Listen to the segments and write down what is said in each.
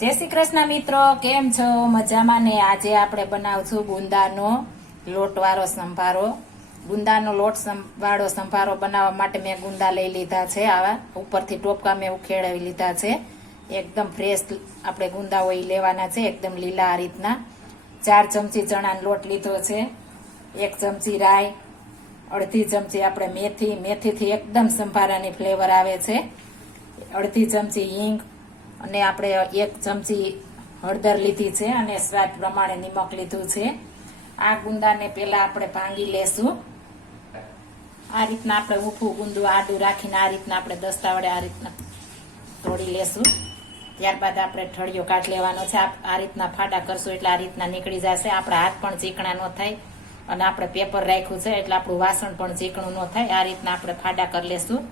જય શ્રી કૃષ્ણ મિત્રો, કેમ છો? મજામાં ને? આજે આપણે બનાવશું ગુંદાનો લોટવાળો સંભારો. ગુંદાનો લોટ વાળો સંભારો બનાવવા માટે મેં ગુંદા લઈ લીધા છે. આવા ઉપરથી ટોપકા મેં ઉખેડાવી લીધા છે. એકદમ ફ્રેશ આપણે ગુંદા હોય લેવાના છે. એકદમ લીલા આ રીતના. ચાર ચમચી ચણાનો લોટ લીધો છે. એક ચમચી રાઈ, અડધી ચમચી આપણે મેથી. મેથીથી એકદમ સંભારાની ફ્લેવર આવે છે. અડધી ચમચી હિંગ અને આપણે એક ચમચી હળદર લીધી છે અને સ્વાદ પ્રમાણે નિમક લીધું છે. આ ગુંદાને પેલા આપણે ભાંગી લેશું. આ રીતના આપણે ઊંફું ગુંદું આડું રાખીને આ રીતના આપણે દસ્તા વડે આ રીતના તોડી લેશું. ત્યારબાદ આપણે ઠળિયો કાઢ લેવાનો છે. આ આ રીતના ફાડા કરશું એટલે આ રીતના નીકળી જશે. આપણા હાથ પણ ચીકણા ન થાય અને આપણે પેપર રાખ્યું છે એટલે આપણું વાસણ પણ ચીકણું ન થાય. આ રીતના આપણે ફાડા કરી લેશું.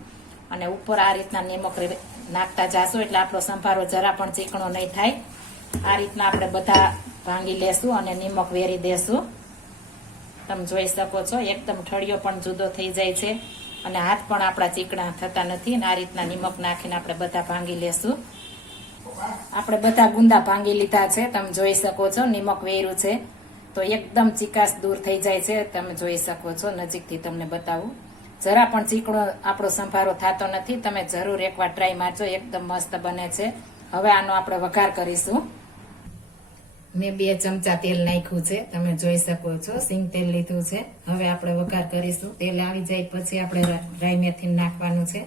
અને ઉપર આ રીતના નિમક નાખતા જાશું એટલે આપણો સંભારો જરા પણ ચીકણો નહીં થાય. આ રીતના આપણે બધા ભાંગી લેશું અને નિમક વેરી દેશું. તમે જોઈ શકો છો, એકદમ ઠળિયો પણ જુદો થઈ જાય છે અને હાથ પણ આપણા ચીકણા થતા નથી અને આ રીતના નિમક નાખીને આપણે બધા ભાંગી લેશું. આપણે બધા ગુંદા ભાંગી લીધા છે, તમે જોઈ શકો છો, નિમક વેર્યું છે. તો એકદમ ચીકાશ દૂર થઈ જાય છે, તમે જોઈ શકો છો, નજીકથી તમને બતાવું. જરા પણ ચીકણો આપણો સંભારો થતો નથી. તમે જરૂર એકવાર ટ્રાય મારજો, એકદમ મસ્ત બને છે. હવે આનો આપણે વઘાર કરીશું. મેં બે ચમચા તેલ નાખ્યું છે. તમે જોઈ શકો છો, સિંગ તેલ લીધું છે. હવે આપણે વઘાર કરીશું. તેલ આવી જાય પછી આપણે રાઈ મેથી નાખવાનું છે.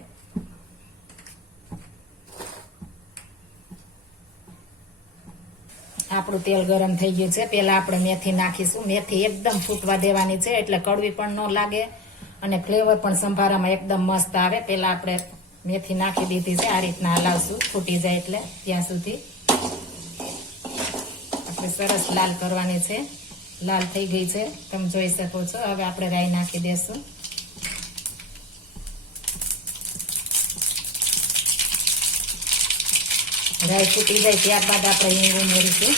આપણું તેલ ગરમ થઈ ગયું છે. પેલા આપણે મેથી નાખીશું. મેથી એકદમ ફૂટવા દેવાની છે, એટલે કડવી પણ ન લાગે. અને ફ્લેવર પણ સંભારામાં એકદમ મસ્ત આવે. પેલા આપણે મેથી નાખી દીધી છે. આ રીતના હલાવશું. ફૂટી જાય એટલે ત્યાં સુધી. આપણે સરસ લાલ કરવાની છે. લાલ થઈ ગઈ છે. તમે જોઈ શકો છો. હવે આપણે રાઈ નાખી દેશું. રાઈ ફૂટી જાય ત્યારબાદ આપણે હિંગ ઉમેરીશું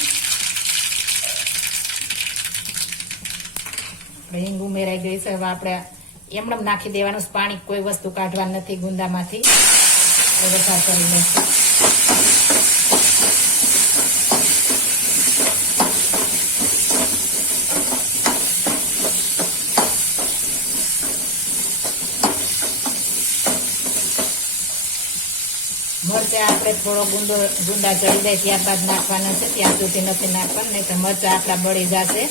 આપણે હિંગ ઉમેરાઈ ગઈ છે. હવે આપણે એમણમ નાખી દેવાનું પાણી કોઈ વસ્તુ કાઢવાનું નથી ગુંદામાંથી. વઘાર કરી લઈશું. મરચા આપણે થોડો ગુંદો ગુંદા ચડી જાય ત્યારબાદ નાખવાના છે. ત્યાં સુધી નથી નાખવાનું. નહીં તો મરચા આપણા બળી જશે.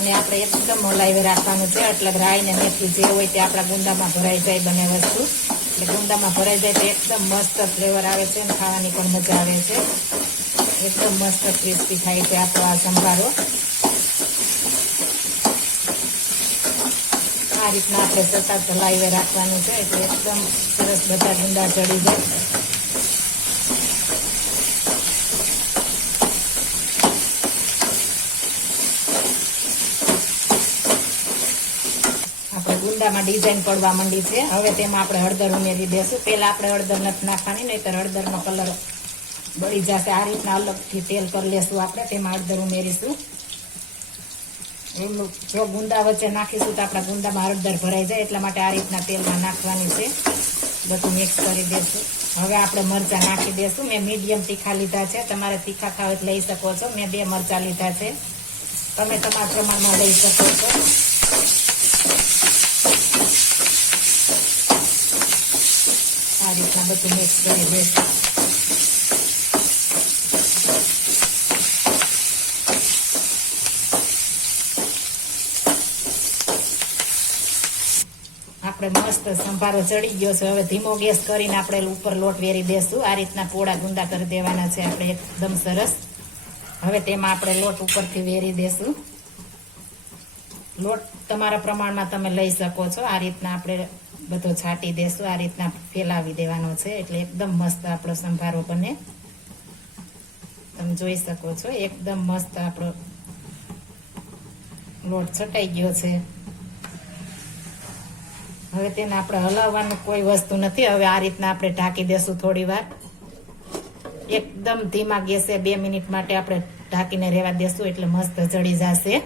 અને આપણે એકદમ હલાવી રાખવાનું છે. એટલે રાઈ ને મેથી જે હોય તે આપણા ગુંદામાં ભરાઈ જાય બંને વસ્તુ. એટલે ગુંદામાં ભરાઈ જાય તો એકદમ મસ્ત ફ્લેવર આવે છે અને ખાવાની પણ મજા આવે છે. એકદમ મસ્ત ક્રિસ્પી થાય છે આપણો આ સંભારો. આ રીતના આપણે સતત હલાવી રાખવાનું છે. એટલે એકદમ સરસ બધા ગુંદા ચડી જાય. ગુંદામાં ડિઝાઇન પડવા માંડી છે. હવે તેમાં આપણે હળદર ઉમેરી દેશું. પહેલાં આપણે હળદર નથી નાખવાની નહીં તો હળદરનો કલર બળી જશે. આ રીતના અલગથી તેલ કરી લેશું આપણે, તેમાં હળદર ઉમેરીશું. એમનું જો ગુંદા વચ્ચે નાખીશું તો આપણા ગુંદામાં હળદર ભરાઈ જાય, એટલા માટે આ રીતના તેલમાં નાખવાની છે. બધું મિક્સ કરી દેશું. હવે આપણે મરચાં નાખી દેશું. મેં મીડિયમ તીખા લીધા છે. તમારે તીખા ખાવ લઈ શકો છો. મેં બે મરચાં લીધા છે. તમે તમારા પ્રમાણમાં લઈ શકો છો આ રીતના બધું મિક્સ કરી દેશું આપણે મસ્ત સંભારો ચડી ગયો છે. હવે ધીમો ગેસ કરીને આપણે ઉપર લોટ વેરી દેશું આ રીતના પોળા ગુંદા કરી દેવાના છે આપણે એકદમ સરસ. હવે તેમાં આપણે લોટ ઉપરથી વેરી દેશું. લોટ તમારા પ્રમાણમાં તમે લઈ શકો છો. આ રીતના આપણે બધો છાંટી દેશું. આ રીતના ફેલાવી દેવાનો છે. એટલે એકદમ મસ્ત આપણો સંભારો બને. તમે જોઈ શકો છો, એકદમ મસ્ત આપણો લોટ છટાઈ ગયો છે. હવે તેને આપણે હલાવવાનું કોઈ વસ્તુ નથી. હવે આ રીતના આપણે ઢાંકી દેશું થોડી વાર. એકદમ ધીમા ગેસે બે મિનિટ માટે આપણે ઢાંકીને રહેવા દેશું એટલે મસ્ત જડી જશે.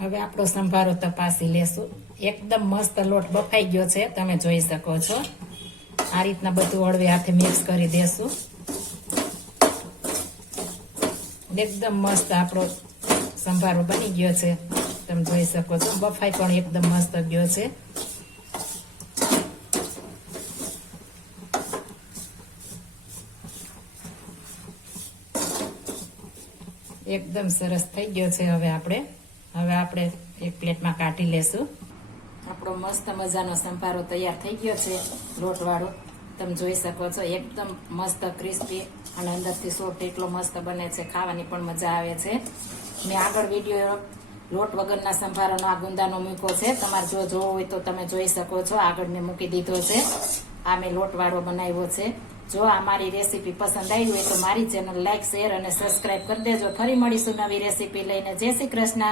હવે આપણો સંભારો તપાસી લેશું. એકદમ મસ્ત લોટ બફાઈ ગયો છે, તમે જોઈ શકો છો. આ રીતના બધું હળવે હાથે મિક્સ કરી દેશું. એકદમ મસ્ત આપણો સંભારો બની ગયો છે. તમે જોઈ શકો છો, બફાઈ પણ એકદમ મસ્ત ગયો છે. એકદમ સરસ થઈ ગયો છે હવે આપણે. હવે આપણે એક પ્લેટમાં કાઢી લેશું. આપણો મસ્ત મજાનો સંભારો તૈયાર થઈ ગયો છે. લોટવાળો તમે જોઈ શકો છો, એકદમ મસ્ત ક્રિસ્પી અને અંદરથી સોફ્ટ એટલો મસ્ત બને છે. ખાવાની પણ મજા આવે છે. મેં આગળ વીડિયો લોટ વગરના સંભારાનો આ ગુંદાનો મૂક્યો છે. તમારે જો જોવો હોય તો તમે જોઈ શકો છો. આગળ મેં મૂકી દીધો છે. આ મેં લોટવાળો બનાવ્યો છે. જો આ મારી રેસીપી પસંદ આવી હોય તો મારી ચેનલ લાઈક શેર અને સબસ્ક્રાઈબ કરી દેજો. ફરી મળીશું નવી રેસીપી લઈને. જય શ્રી કૃષ્ણ.